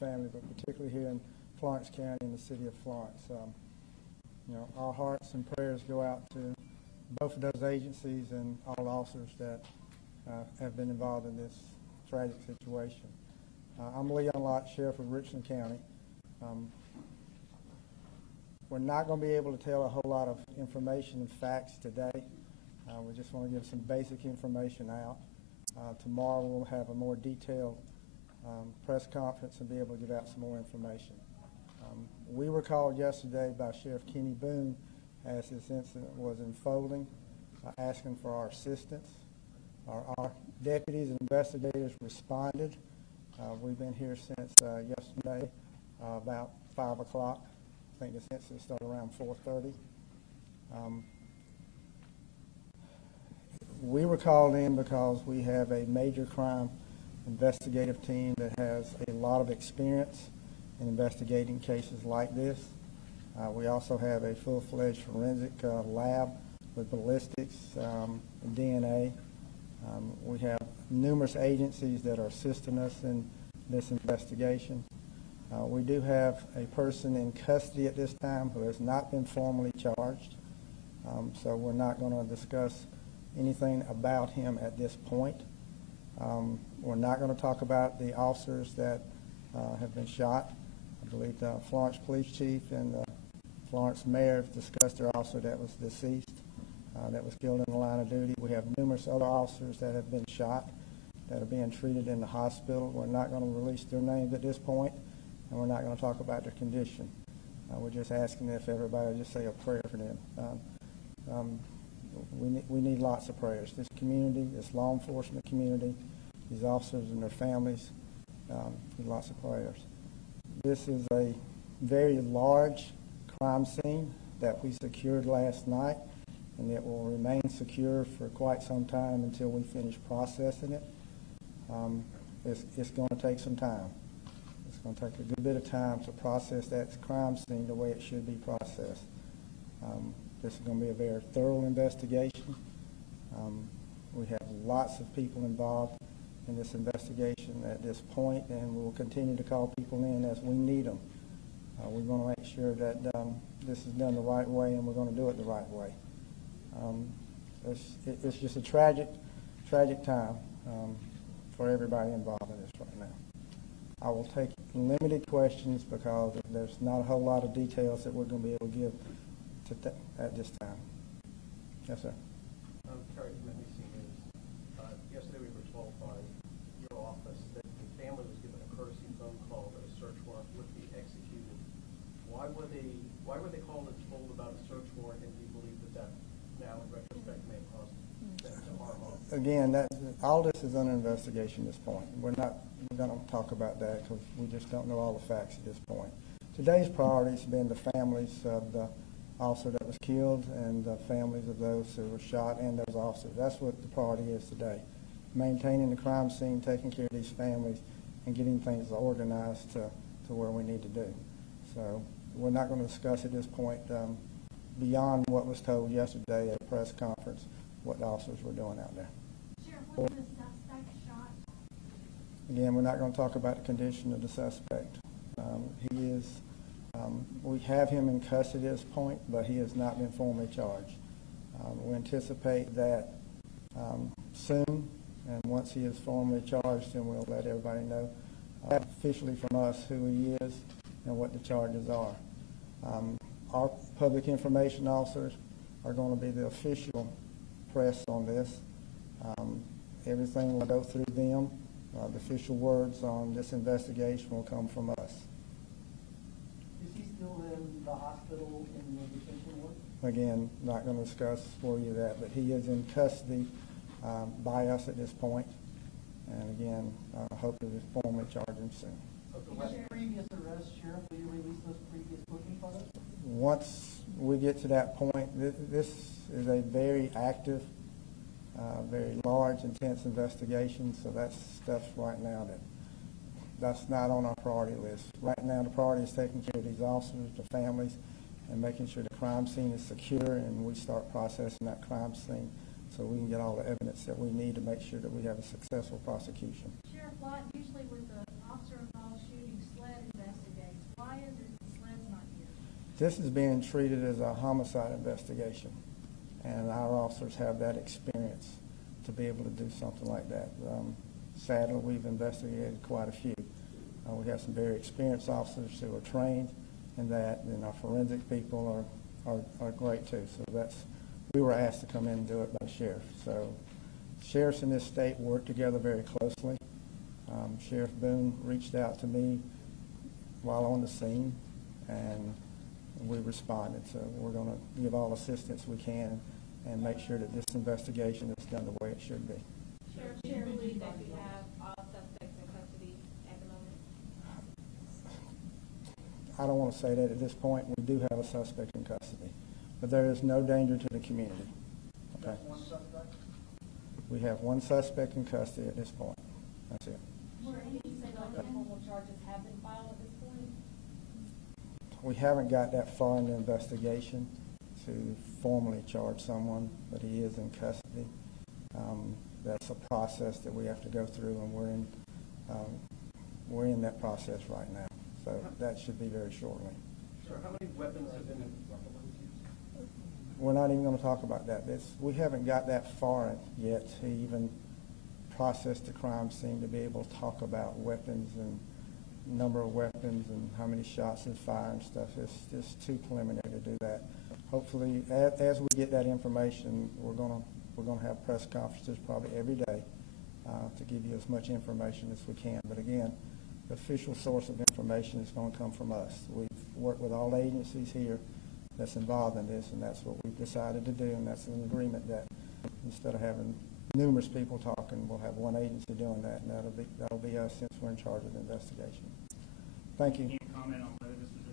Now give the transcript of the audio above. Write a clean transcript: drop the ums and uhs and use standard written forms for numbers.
family, but particularly here in Florence County in the city of Florence. Our hearts and prayers go out to both of those agencies and all officers that have been involved in this tragic situation. I'm Leon Lott, Sheriff of Richland County. We're not going to be able to tell a whole lot of information and facts today. We just want to give some basic information out. Tomorrow we'll have a more detailed press conference and be able to give out some more information. We were called yesterday by Sheriff Kenny Boone as this incident was unfolding, asking for our assistance. Our deputies and investigators responded. We've been here since yesterday, about 5 o'clock. I think this incident started around 4:30. We were called in because we have a major crime investigative team that has a lot of experience in investigating cases like this. We also have a full-fledged forensic lab with ballistics and DNA. We have numerous agencies that are assisting us in this investigation. We do have a person in custody at this time who has not been formally charged, so we're not going to discuss anything about him at this point. We're not going to talk about the officers that have been shot. I believe the Florence Police Chief and the Florence Mayor have discussed their officer that was deceased, that was killed in the line of duty. We have numerous other officers that have been shot that are being treated in the hospital. We're not going to release their names at this point, and we're not going to talk about their condition. We're just asking if everybody just say a prayer for them. We need lots of prayers. This community, this law enforcement community, these officers and their families, need lots of prayers. This is a very large crime scene that we secured last night, and it will remain secure for quite some time until we finish processing it. It's going to take some time. It's going to take a good bit of time to process that crime scene the way it should be processed. This is going to be a very thorough investigation. We have lots of people involved in this investigation at this point, and we will continue to call people in as we need them. We want to make sure that this is done the right way, and we're going to do it the right way. It's just a tragic time for everybody involved in this right now. I will take limited questions because there's not a whole lot of details that we're going to be able to give at this time. Yes, sir. Terry from NBC News. Yesterday we were told by your office that the family was given a courtesy phone call that a search warrant would be executed. Why were they called and told about a search warrant, and do you believe that now in retrospect may have caused them to harm? Again, all this is under investigation at this point. We're not going to talk about that because we just don't know all the facts at this point. Today's priority has been the families of the officer that was killed and the families of those who were shot and those officers. That's what the priority is today. Maintaining the crime scene, taking care of these families, and getting things organized to where we need to do. So we're not going to discuss at this point beyond what was told yesterday at a press conference what the officers were doing out there. Sheriff, was the suspect shot? Again, we're not going to talk about the condition of the suspect. We have him in custody at this point, but he has not been formally charged. We anticipate that soon, and once he is formally charged, then we'll let everybody know officially from us who he is and what the charges are. Our public information officers are going to be the official press on this. Everything will go through them. The official words on this investigation will come from us. Is he still in the hospital in the detention ward? Again, not going to discuss for you that, but he is in custody by us at this point. And again, I hope to formally charge him soon. Previous arrests, Sheriff, will you release those previous booking photos? Once we get to that point, this is a very active, very large, intense investigation, so that's stuff right now that's not on our priority list. Right now, the priority is taking care of these officers, the families, and making sure the crime scene is secure, and we start processing that crime scene so we can get all the evidence that we need to make sure that we have a successful prosecution. Sheriff Lott, usually with the officer-involved shootings, This is being treated as a homicide investigation, and our officers have that experience to be able to do something like that. Sadly, we've investigated quite a few. We have some very experienced officers who are trained in that, and our forensic people are great too. So we were asked to come in and do it by the sheriff. So sheriffs in this state work together very closely. Sheriff Boone reached out to me while on the scene, and we responded. So we're going to give all assistance we can and make sure that this investigation is done the way it should be. Sheriff, do you believe that you have all suspects in custody at the moment? I don't want to say that at this point. We do have a suspect in custody, but there is no danger to the community. Okay? One suspect? We have one suspect in custody at this point. That's it. Were any formal charges have been filed at this point? We haven't got that far in the investigation to formally charge someone, but he is in custody. That's a process that we have to go through, and we're in that process right now. So that should be very shortly. Sir, how many weapons have been We're not even going to talk about that. We haven't got that far yet to even process the crime scene to be able to talk about weapons and number of weapons and how many shots and fire and stuff. It's just too preliminary to do that. Hopefully, as we get that information, we're going to have press conferences probably every day to give you as much information as we can. But again, the official source of information is going to come from us. We've worked with all agencies here that's involved in this, and that's what we've decided to do, and that's an agreement that instead of having numerous people talking, we'll have one agency doing that, and that'll be us since we're in charge of the investigation. Thank you. Can you comment on whether this was